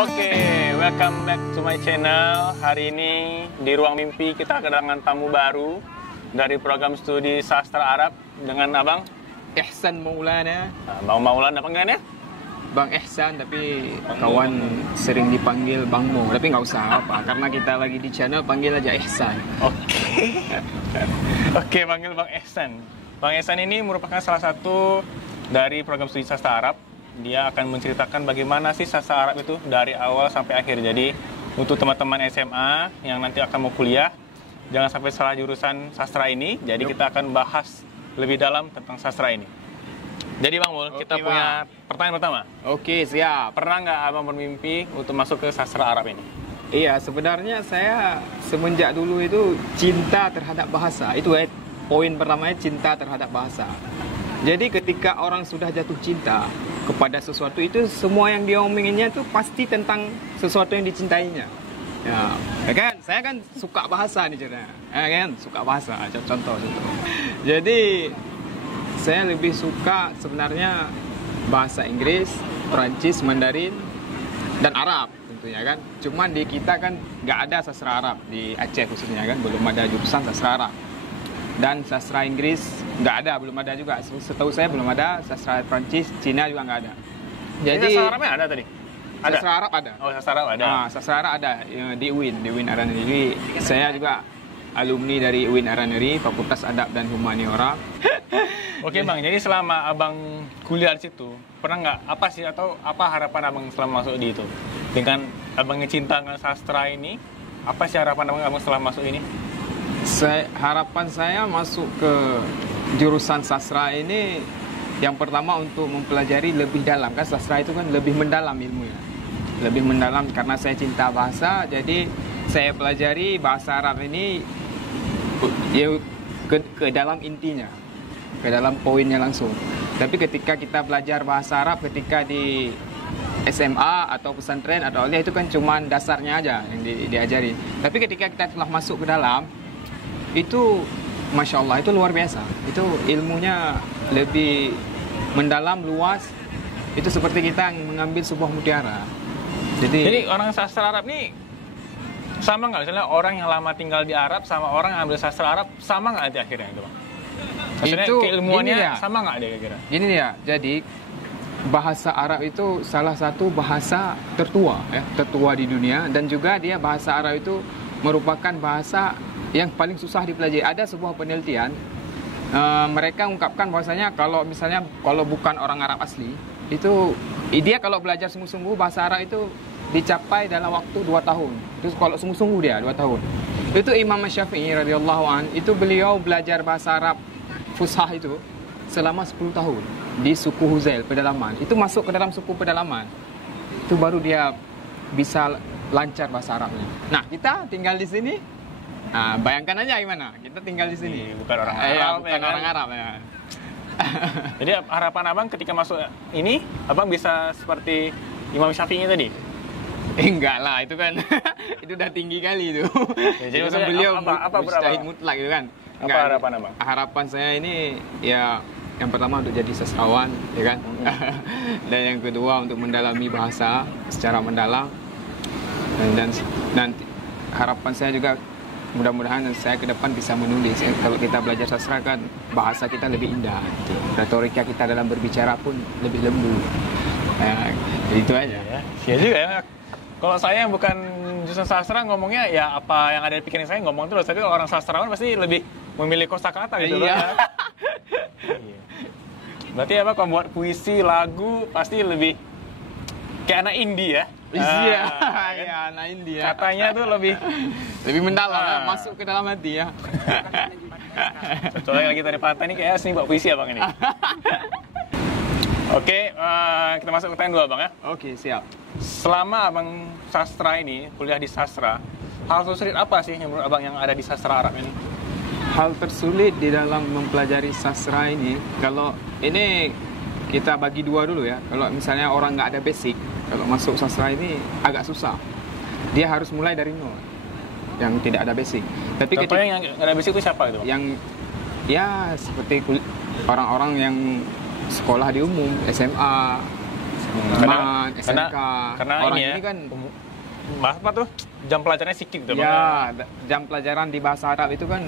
Oke, welcome back to my channel. Hari ini di Ruang Mimpi kita kedatangan tamu baru dari program studi sastra Arab dengan Abang Ihsan Maulana. Bang Maulana panggilannya? Bang Ihsan, tapi kawan sering dipanggil Bang Mo. Tapi nggak usah apa, karena kita lagi di channel, panggil aja Ihsan. Oke. Oke, panggil Bang Ihsan. Bang Ihsan ini merupakan salah satu dari program studi sastra Arab. Dia akan menceritakan bagaimana sih sastra Arab itu dari awal sampai akhir. Jadi untuk teman-teman SMA yang nanti akan mau kuliah, jangan sampai salah jurusan sastra ini. Jadi kita akan bahas lebih dalam tentang sastra ini. Jadi Bang Mul, kita punya pertanyaan pertama. Oke, siap. Pernah nggak Abang bermimpi untuk masuk ke sastra Arab ini? Iya, sebenarnya saya semenjak dulu itu cinta terhadap bahasa. Itu poin pertamanya, cinta terhadap bahasa. Jadi ketika orang sudah jatuh cinta kepada sesuatu itu, semua yang dia omonginnya itu pasti tentang sesuatu yang dicintainya. Ya kan? Saya kan suka bahasa nih ceritanya. Ya kan? Suka bahasa. Contoh. Jadi saya lebih suka sebenarnya bahasa Inggris, Perancis, Mandarin, dan Arab tentunya kan. Cuman di kita kan nggak ada sastra Arab di Aceh khususnya kan, belum ada jurusan sastra Arab. Dan sastra Inggris nggak ada, belum ada juga. Setahu saya belum ada. Sastra Prancis, Cina juga nggak ada. Jadi sastra Arabnya ada tadi? Ada? Sastra Arab ada. Oh, sastra Arab ada. Sastra Arab ada di UIN Araneri. Jadi saya juga alumni dari UIN Araneri, Fakultas Adab dan Humaniora. Oke Bang, jadi selama Abang kuliah di situ, pernah nggak apa sih atau apa harapan Abang selama masuk di itu? Dengan Abang ngecinta dengan sastra ini, apa sih harapan Abang setelah masuk ini? Harapan saya masuk ke jurusan sastra ini yang pertama untuk mempelajari lebih dalam, kan sastra itu kan lebih mendalam ilmunya, lebih mendalam. Karena saya cinta bahasa, jadi saya pelajari bahasa Arab ini ya, ke dalam intinya, ke dalam poinnya langsung. Tapi ketika kita belajar bahasa Arab ketika di SMA atau pesantren atau kuliah itu kan cuma dasarnya aja yang diajari. Tapi ketika kita telah masuk ke dalam, itu Masya Allah, itu luar biasa. Itu ilmunya lebih mendalam, luas. Itu seperti kita mengambil sebuah mutiara. Jadi orang sastra Arab ini sama nggak? Misalnya orang yang lama tinggal di Arab sama orang yang ambil sastra Arab, sama nggak di akhirnya itu Bang? Maksudnya itu, keilmuannya sama nggak dia kira-kira? Gini ya, jadi bahasa Arab itu salah satu bahasa tertua di dunia. Dan juga dia bahasa Arab itu merupakan bahasa yang paling susah dipelajari. Ada sebuah penelitian, mereka ungkapkan bahwasanya kalau misalnya kalau bukan orang Arab asli, itu dia kalau belajar sungguh-sungguh bahasa Arab itu dicapai dalam waktu 2 tahun. Terus kalau sungguh-sungguh dia 2 tahun. Itu Imam Syafi'i radhiyallahu an, itu beliau belajar bahasa Arab Fushah itu selama 10 tahun di suku Huzail, pedalaman. Itu masuk ke dalam suku pedalaman. Itu baru dia bisa lancar bahasa Arabnya. Nah, kita tinggal di sini. Nah, bayangkan aja gimana, kita tinggal di sini. Bukan orang Arab, bukan orang Arab ya. Jadi harapan Abang ketika masuk ini, Abang bisa seperti Imam Syafi'i tadi? Enggak lah, itu kan itu udah tinggi kali itu. Ya, jadi beliau apa mujtahid mutlak gitu kan. Apa harapan Abang? Harapan saya ini ya yang pertama untuk jadi sastrawan, ya kan. Dan yang kedua untuk mendalami bahasa secara mendalam. Dan nanti harapan saya juga mudah-mudahan saya ke depan bisa menulis. Kalau kita belajar sastra kan bahasa kita lebih indah gitu. Retorika kita dalam berbicara pun lebih lembut. Jadi itu aja ya. Ya juga ya. Kalau saya yang bukan jurusan sastra ngomongnya ya apa yang ada di pikiran saya ngomong terus. Tapi kalau orang sastrawan pasti lebih memilih kosakata gitu loh. Iya. Berarti apa kalau buat puisi, lagu pasti lebih kayak anak indie ya. Iya, ya, anak India. Katanya tuh lebih mendalam, masuk ke dalam hati ya. Soalnya lagi tadi pantai ini kayak seni buat puisi Abang ini. Oke, kita masuk ke pertanyaan 2 Bang ya. Oke, siap. Selama Abang sastra ini, kuliah di sastra, hal tersulit apa sih yang menurut Abang yang ada di sastra Arab ini? Hal tersulit di dalam mempelajari sastra ini, kalau ini kita bagi 2 dulu ya. Kalau misalnya orang nggak ada basic, kalau masuk sastra ini agak susah. Dia harus mulai dari nol, yang tidak ada basic. Tapi contohnya yang ada basic itu siapa itu? Yang ya seperti orang-orang yang sekolah di umum, SMA, MAN, SMK. Karena Orang ini ya, ini kan apa tuh jam pelajarannya sedikit gitu Bang. ya, jam pelajaran di bahasa Arab itu kan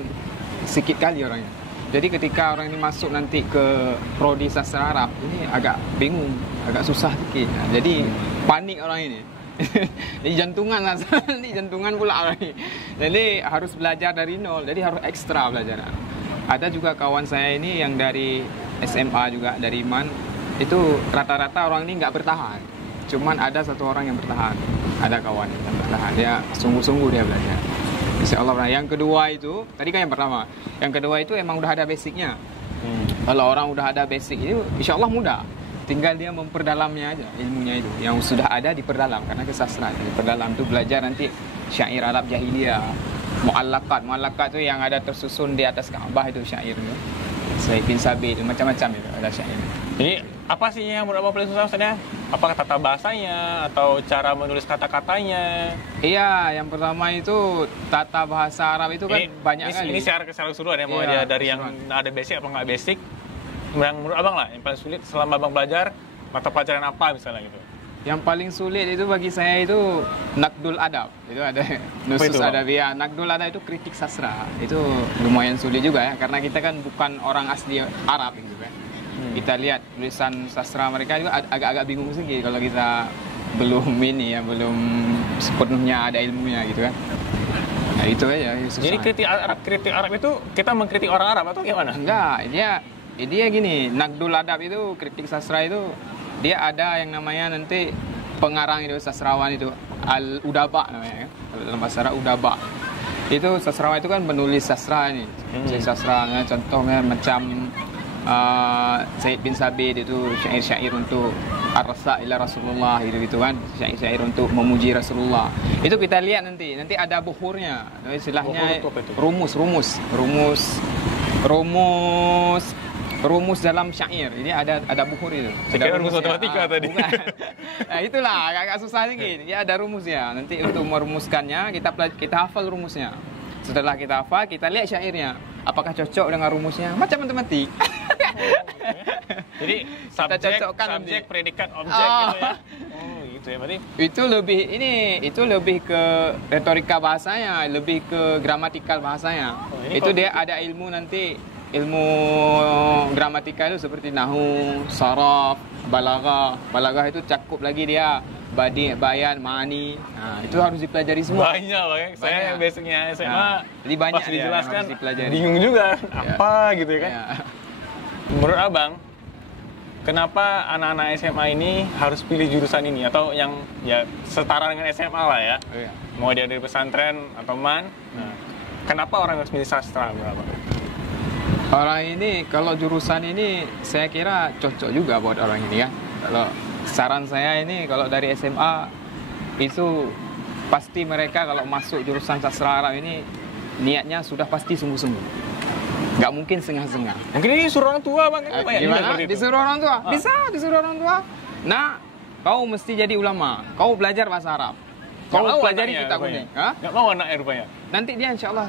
sedikit kali orangnya. Jadi ketika orang ini masuk nanti ke prodi sastra Arab, ini agak bingung, agak susah dikit. Nah, jadi panik orang ini. Jadi jantungan lah, ini jantungan pula orang ini. Jadi harus belajar dari nol, jadi harus ekstra belajar. Ada juga kawan saya ini yang dari SMA juga, dari MAN, itu rata-rata orang ini nggak bertahan. Cuman ada satu orang yang bertahan, ada kawan yang bertahan, dia sungguh-sungguh dia belajar. Insya Allah. Nah, yang kedua itu, tadi kan yang pertama. Yang kedua itu emang udah ada basicnya. Kalau orang udah ada basic itu, insya Allah mudah. Tinggal dia memperdalamnya aja ilmunya itu. Yang sudah ada diperdalam, karena kesastraan. Diperdalam itu belajar nanti syair Arab jahiliyah, mu'allaqat. Mu'allaqat itu yang ada tersusun di atas Ka'bah itu syair itu. Said bin Sabit, macam-macam itu ada syair. Jadi apa sih yang menurut Abang paling susah maksudnya? Apakah tata bahasanya atau cara menulis kata-katanya? Iya, yang pertama itu tata bahasa Arab itu kan banyak kali. Ini secara keseluruhan ya, mau Iya, dia dari yang ada basic apa nggak basic. Yang menurut Abang lah, yang paling sulit selama Abang belajar, mata pelajaran apa misalnya gitu? Yang paling sulit itu bagi saya itu Naqdul Adab. Itu ada nusus adabiyah. Naqdul Adab itu kritik sastra. Itu lumayan sulit juga ya, karena kita kan bukan orang asli Arab gitu kan. Kita lihat tulisan sastra mereka juga agak-agak bingung sedikit kalau kita belum ini ya, belum sepenuhnya ada ilmunya gitu kan. Nah, itu aja yang susah. Jadi kritik Arab itu kita mengkritik orang Arab atau gimana? Enggak, dia gini, Naqdul Adab itu kritik sastra itu dia ada yang namanya nanti pengarang itu sastrawan itu Al-Udaba namanya kan. Kalau dalam bahasa Arab Udaba. Itu sastrawan itu kan penulis sastra ini. Sastranya contohnya macam Said bin Sabit itu syair-syair untuk ar-rasa ila Rasulullah gitu kan, syair-syair untuk memuji Rasulullah. Itu kita lihat nanti ada buhurnya, istilahnya rumus dalam syair. Ini ada buhur itu. Ada rumus matematika tadi. Bukan. Nah, itulah agak susah dikit. Dia ada rumusnya. Nanti untuk merumuskannya kita hafal rumusnya. Setelah kita hafal, kita lihat syairnya. Apakah cocok dengan rumusnya? Macam matematik. Jadi subjek, predikat, objek gitu ya. Oh, gitu ya. Berarti itu lebih ke retorika bahasanya, lebih ke gramatikal bahasanya. Itu dia ada ilmu nanti, ilmu gramatika itu seperti nahu, saraf, balaghah. Balaghah itu cakup lagi dia badi, bayan, ma'ani. Nah, itu harus dipelajari semua. Banyak. Saya basicnya SMA. Nah, jadi banyak pas dijelaskan dipelajari. bingung juga apa gitu ya kan. Ya. Menurut Abang, kenapa anak-anak SMA ini harus pilih jurusan ini atau yang ya setara dengan SMA lah ya? Oh, iya. Mau dia dari pesantren atau MAN. Nah, kenapa orang harus pilih sastra menurut Abang? Orang ini kalau jurusan ini saya kira cocok juga buat orang ini ya. Kalau saran saya ini kalau dari SMA itu pasti mereka kalau masuk jurusan sastra Arab ini niatnya sudah pasti sungguh-sungguh. Nggak mungkin setengah-setengah. Mungkin ini suruh orang tua Bang. Gimana? Disuruh orang tua? Bisa disuruh orang tua. Nah, kau mesti jadi ulama. Kau belajar bahasa Arab. Kau pelajari kitab kuning. Nggak mau anaknya rupanya. Nanti dia insya Allah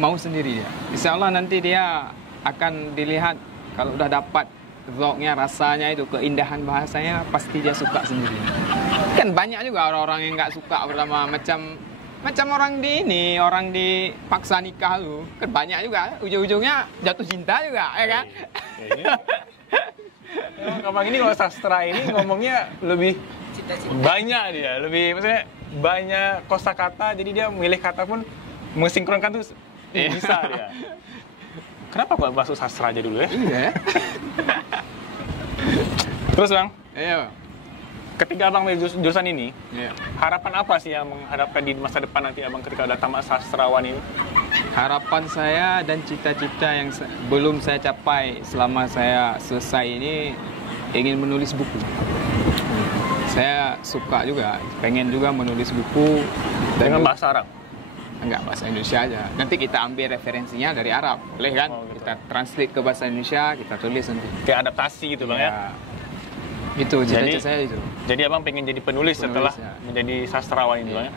mau sendiri dia. Insya Allah nanti dia akan dilihat kalau udah dapat zoknya, rasanya itu, keindahan bahasanya, pasti dia suka sendiri. Kan banyak juga orang-orang yang nggak suka pertama, macam orang dipaksa nikah lu. Kan banyak juga, ujung-ujungnya jatuh cinta juga, ya kan? Abang ini kalau sastra ini ngomongnya lebih banyak dia, lebih maksudnya banyak kosakata, jadi dia milih kata pun mensinkronkan tuh bisa dia. Kenapa Bang masuk sastra aja dulu ya? Iya. Terus Bang, Iya. ketika Abang milih jurusan ini, Iya. harapan apa sih yang menghadapkan di masa depan nanti Abang ketika udah tamat sastrawan ini? Harapan saya dan cita-cita yang belum saya capai selama saya selesai ini, ingin menulis buku. Saya suka juga, pengen juga menulis buku Dengan bahasa Arab? Enggak, bahasa Indonesia aja. Nanti kita ambil referensinya dari Arab, boleh kan? Oh, gitu. Kita translate ke bahasa Indonesia, kita tulis nanti. Kayak adaptasi gitu Bang ya? Itu cita-cita saya itu. Jadi Abang pengen jadi penulis setelah ya. menjadi sastrawan ini Bang ya?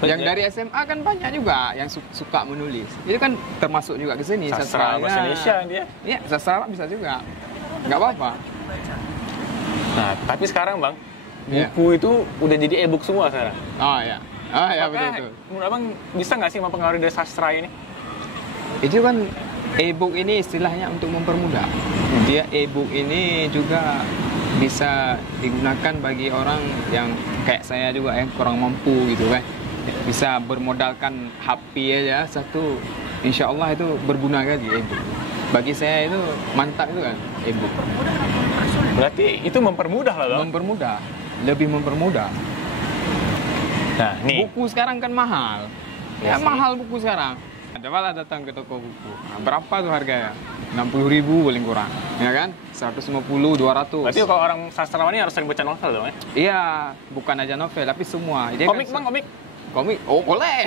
Yang dari SMA kan banyak juga yang suka menulis. Itu kan termasuk juga ke sini. Sastra bahasa Indonesia dia. Iya, sastra Arab bisa juga. Enggak apa-apa. Nah, tapi sekarang Bang, Iya. buku itu udah jadi e-book semua sekarang. Oh ya. Oh ya, Apakah betul. menurut Abang bisa nggak sih mempengaruhi dari sastra ini? Itu kan e-book ini istilahnya untuk mempermudah. Dia e-book ini juga bisa digunakan bagi orang yang kayak saya juga yang kurang mampu gitu kan. Bisa bermodalkan HP aja satu, insya Allah itu berguna kali e-book. Bagi saya itu mantap itu kan e-book. Berarti itu mempermudah lah Bang. Mempermudah, lebih mempermudah. Nah, nih. Buku sekarang kan mahal. Ya Ya, sih. mahal buku sekarang. Cobalah datang ke toko buku. Nah, berapa tuh harganya? 60.000 paling kurang. Ya kan? 150, 200. Berarti kalau orang sastrawan ini harus sering baca novel dong ya? Iya, bukan aja novel tapi semua. Dia Komik kan Bang, komik. komik. Oh, boleh.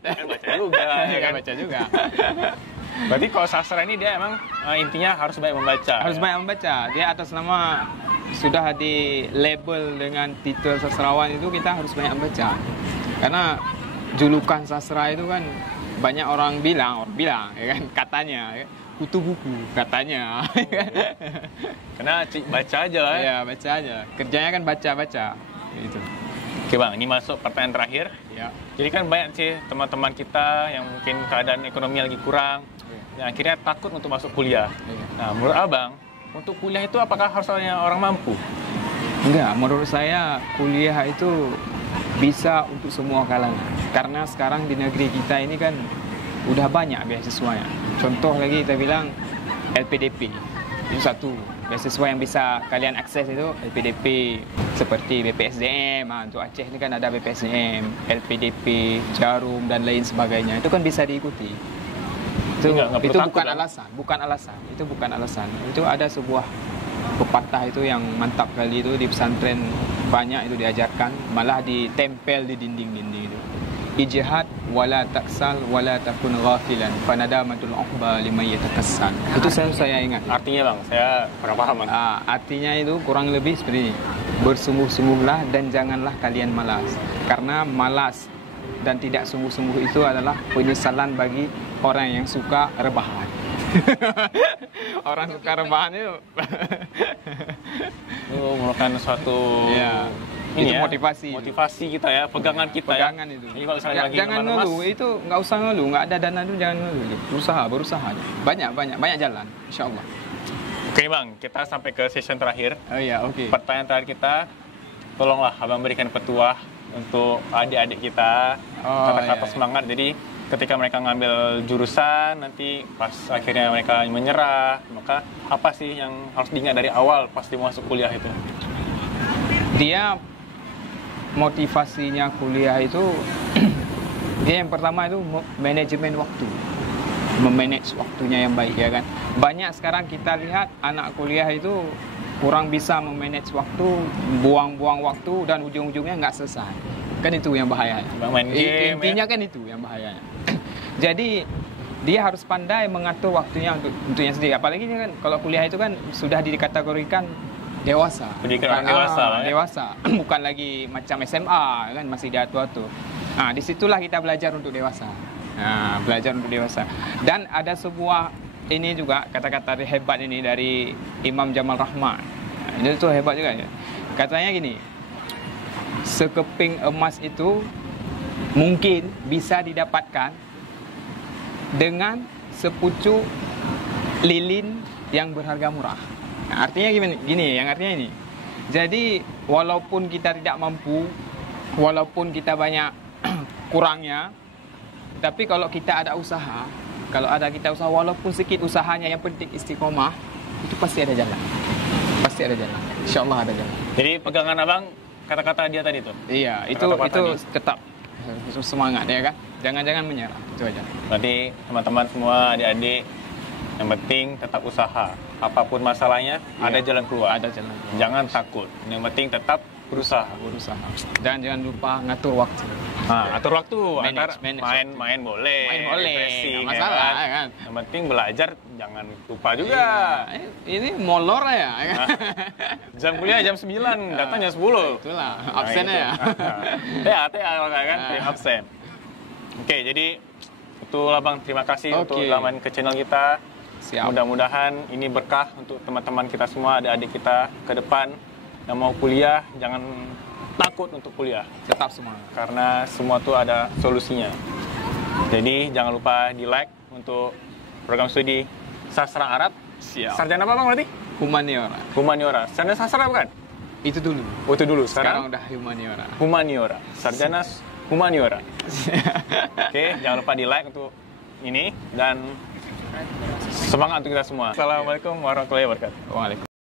Kan baca juga, ya kan? Baca juga. Berarti kalau sastra ini dia emang intinya harus banyak membaca. Harus ya? banyak membaca. Dia atas nama sudah di label dengan titel sastrawan itu kita harus banyak membaca. Karena julukan sastra itu kan banyak orang bilang ya kan, katanya ya, kutu buku katanya. Karena baca aja lah ya. Ya, baca aja. Kerjanya kan baca-baca gitu. Oke Bang, ini masuk pertanyaan terakhir. Ya. Jadi kan banyak sih teman-teman kita yang mungkin keadaan ekonomi lagi kurang, yang akhirnya takut untuk masuk kuliah. Iya. Nah, menurut Abang, untuk kuliah itu apakah harus hanya orang mampu? Enggak, menurut saya kuliah itu bisa untuk semua kalangan. Karena sekarang di negeri kita ini kan udah banyak beasiswanya. Contoh lagi kita bilang LPDP. Itu satu beasiswa yang bisa kalian akses itu LPDP, seperti BPSDM. Untuk Aceh ini kan ada BPSDM, LPDP, Jarum dan lain sebagainya. Itu kan bisa diikuti. Itu, Nggak perlu itu takut, bukan kan? alasan, bukan alasan. Itu bukan alasan. Itu ada sebuah pepatah itu yang mantap kali itu di pesantren banyak itu diajarkan, malah ditempel di dinding-dinding itu. Ijtihad wala taksal wala takun ghafilan fanadamatul uqba liman yatakassan. Itu saya ingat. Artinya Bang, saya kurang paham Bang. Artinya itu kurang lebih seperti ini. Bersungguh-sungguhlah dan janganlah kalian malas. Karena malas dan tidak sungguh-sungguh itu adalah penyesalan bagi orang yang suka rebahan. Orang suka rebahan itu Itu merupakan suatu ya, ini itu ya, motivasi. motivasi kita ya, pegangan kita Pegangan ya. itu. Jadi kalau misalnya lagi Jangan ngemas, ngeluh, itu nggak usah ngeluh, nggak ada dana itu jangan ngeluh. Berusaha. Banyak jalan, insya Allah. Oke Bang, kita sampai ke session terakhir. Oh iya, oke. Pertanyaan terakhir kita, tolonglah Abang berikan petuah untuk adik-adik kita, Oh, kata-kata iya. semangat. Jadi ketika mereka ngambil jurusan, nanti pas akhirnya mereka menyerah, maka apa sih yang harus diingat dari awal pas dia masuk kuliah itu? Dia motivasinya kuliah itu dia yang pertama itu manajemen waktu, memanage waktunya yang baik ya kan. Banyak sekarang kita lihat anak kuliah itu kurang bisa memanage waktu, buang-buang waktu dan ujung-ujungnya nggak selesai. Kan itu yang bahaya. Main game, Intinya kan itu yang bahayanya. Jadi dia harus pandai mengatur waktunya untuknya sendiri. Apalagi kan kalau kuliah itu kan sudah dikategorikan dewasa. Pendidikan orang dewasa lah ya. Dewasa. Bukan lagi macam SMA kan, masih diatur-atur. Nah, disitulah kita belajar untuk dewasa. Nah, belajar untuk dewasa. Dan ada sebuah ini juga kata-kata hebat ini dari Imam Jamal Rahman. Nah, itu hebat juga ya. Katanya gini, sekeping emas itu mungkin bisa didapatkan dengan sepucuk lilin yang berharga murah. Nah, artinya gimana? Gini, yang artinya ini. Jadi walaupun kita tidak mampu, walaupun kita banyak kurangnya, tapi kalau kita ada usaha, walaupun sedikit usahanya, yang penting istiqomah, itu pasti ada jalan. Pasti ada jalan. Insya Allah ada jalan. Jadi pegangan Abang kata-kata dia tadi tuh. Iya, itu Kata-kata tetap semangat ya kan. Jangan menyerah, itu aja. Berarti teman-teman semua adik-adik, yang penting tetap usaha. Apapun masalahnya, Iya. ada jalan keluar. Ada jalan keluar. Jangan takut. Yang penting tetap berusaha. Dan jangan lupa ngatur waktu. Nah, atur waktu. Manage Main boleh. Main boleh, refreshing, nggak masalah, ya kan? Yang penting belajar jangan lupa juga. Iya. Ini molor ya. Nah, jam kuliah jam 9, datang jam 10. Itulah Nah, absennya ya. TA kalau nggak kan, absen. Oke, jadi itulah Bang, terima kasih untuk Oke. laman ke channel kita. Siap. Mudah-mudahan ini berkah untuk teman-teman kita semua, adik-adik kita ke depan yang mau kuliah, jangan takut untuk kuliah. Tetap semangat. Karena semua tuh ada solusinya. Jadi jangan lupa di like untuk program studi sastra Arab. Siap. Sarjana apa bang berarti? Humaniora. Humaniora. Sarjana sastra bukan? Itu dulu. Oh, itu dulu. Sekarang Sekarang udah humaniora. humaniora. Sarjana humaniora. Oke, jangan lupa di like untuk ini dan semangat untuk kita semua. Assalamualaikum warahmatullahi wabarakatuh. Waalaikumsalam.